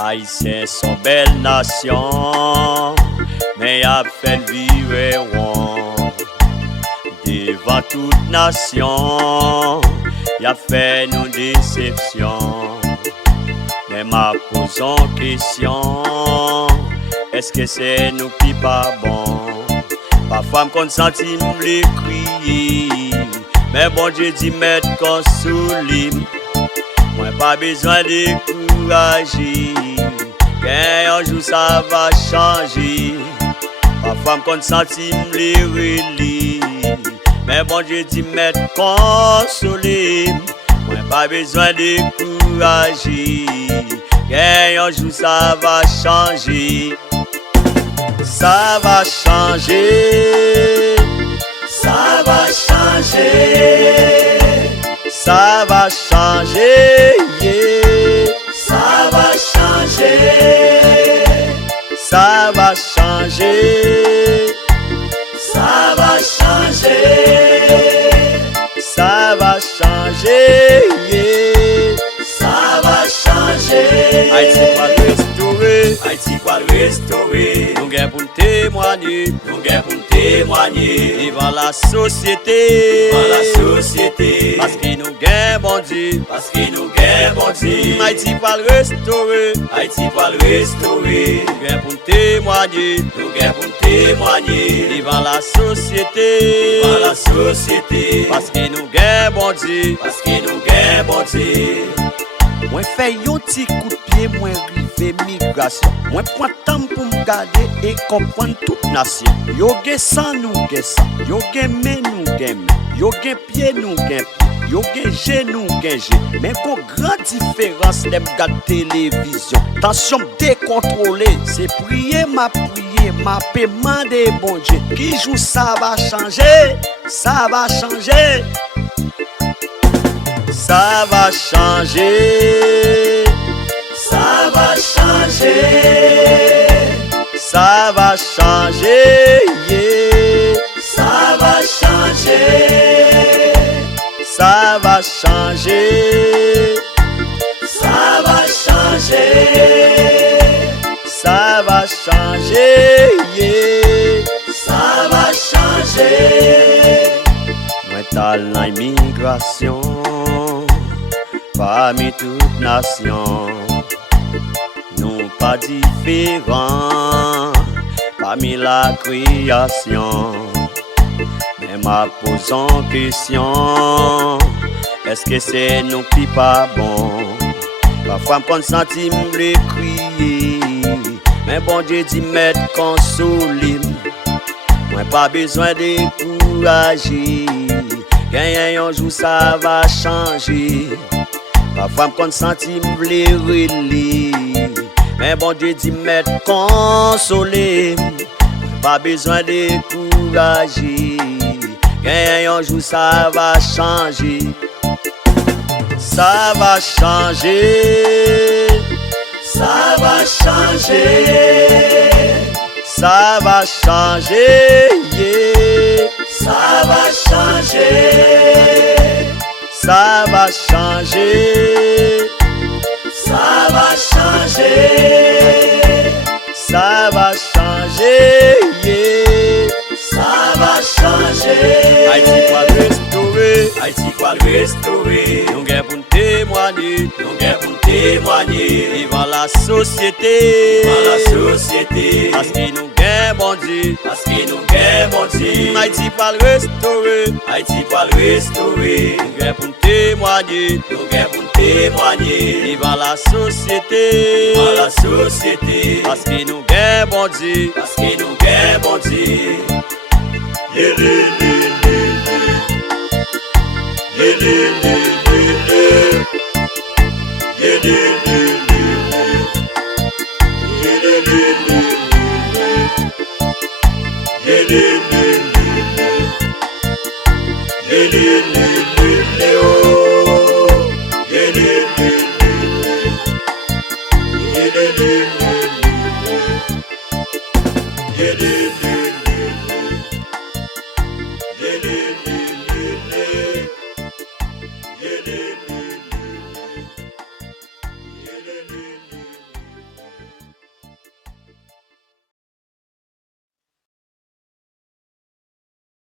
Haïtiens sont belle nation, mais a fait vivre devant toute nation, y a fait nous déception. Mais ma pose en question, est-ce que c'est nous qui pas bon? Parfois me senti me crier, mais bon Dieu dit mettre console. Moi pas besoin de décourager, qu'un jour ça va changer. Parfois me senti me relier, mais bon Dieu dit mettre consoler. Moi pas besoin de décourager, qu'un jour ça va changer. Ça va changer, ça va changer, ça va changer, yeah. Ça va changer, ça va changer, ça va changer, ça va changer, yeah. Ça va changer. Haïti va restaurer, Haïti va restaurer. Nous gagnons pour témoigner, nous gagnons pour témoigner. Devant la société, devant la société. Parce qu'il nous gagne bon Dieu, parce qu'il nous gagne bon Dieu. Haïti va restaurer, Haïti va restaurer. Nous gagnons pour témoigner, nous gagnons pour témoigner. Devant la société, devant la société. Parce qu'il nous gagne bon Dieu, parce qu'il nous gagne bon Dieu. Moi fais yon petit coup de pied, moi rive migration. Moi prends temps pour me garder et comprendre toute nation. Yo gen sang nous gen sang, yo gen main nous gen main, yo gen pied nous gen pied, yo gen genou gen genou. Mais ko grande différence dem gade télévision. Tension décontrôlée, c'est prier ma paiement de bon Dieu. Qui joue ça va changer, ça va changer. Ça va changer, ça va changer, ça va changer, yeah. Ça va changer, ça va changer, ça va changer, ça va changer, yeah. Ça va changer. Moi t'as l'immigration parmi toutes nations, nous pas différents parmi la création. Mais ma pose en question, est-ce que c'est nous qui pas bon? Parfois me senti me crier, mais bon Dieu dit mettre consoler. Moi pas besoin de décourager, qu'un jour ça va changer. Parfois me senti me relier, mais bon Dieu dit mettre consoler. Pas besoin de décourager, qu'un jour ça va changer. Ça va changer, ça va changer, ça va changer, yeah. Ça va changer, ça va changer, ça va changer, ça va changer, yeah. Ça va changer. Haïti va restaurer, Haïti va restaurer. Nous gagnons pour témoigner, nous gagnons pour témoigner. Devant la société, devant la société. Parce qu'il nous gagne bon Dieu, parce qu'il nous gagne bon Dieu. Haïti va restaurer, Haïti va restaurer. Nous gagnons pour témoigner, nous gagnons pour témoigner. Devant la société, devant la société. Parce qu'il nous gagne bon Dieu, parce qu'il nous gagne bon Dieu. Yeah.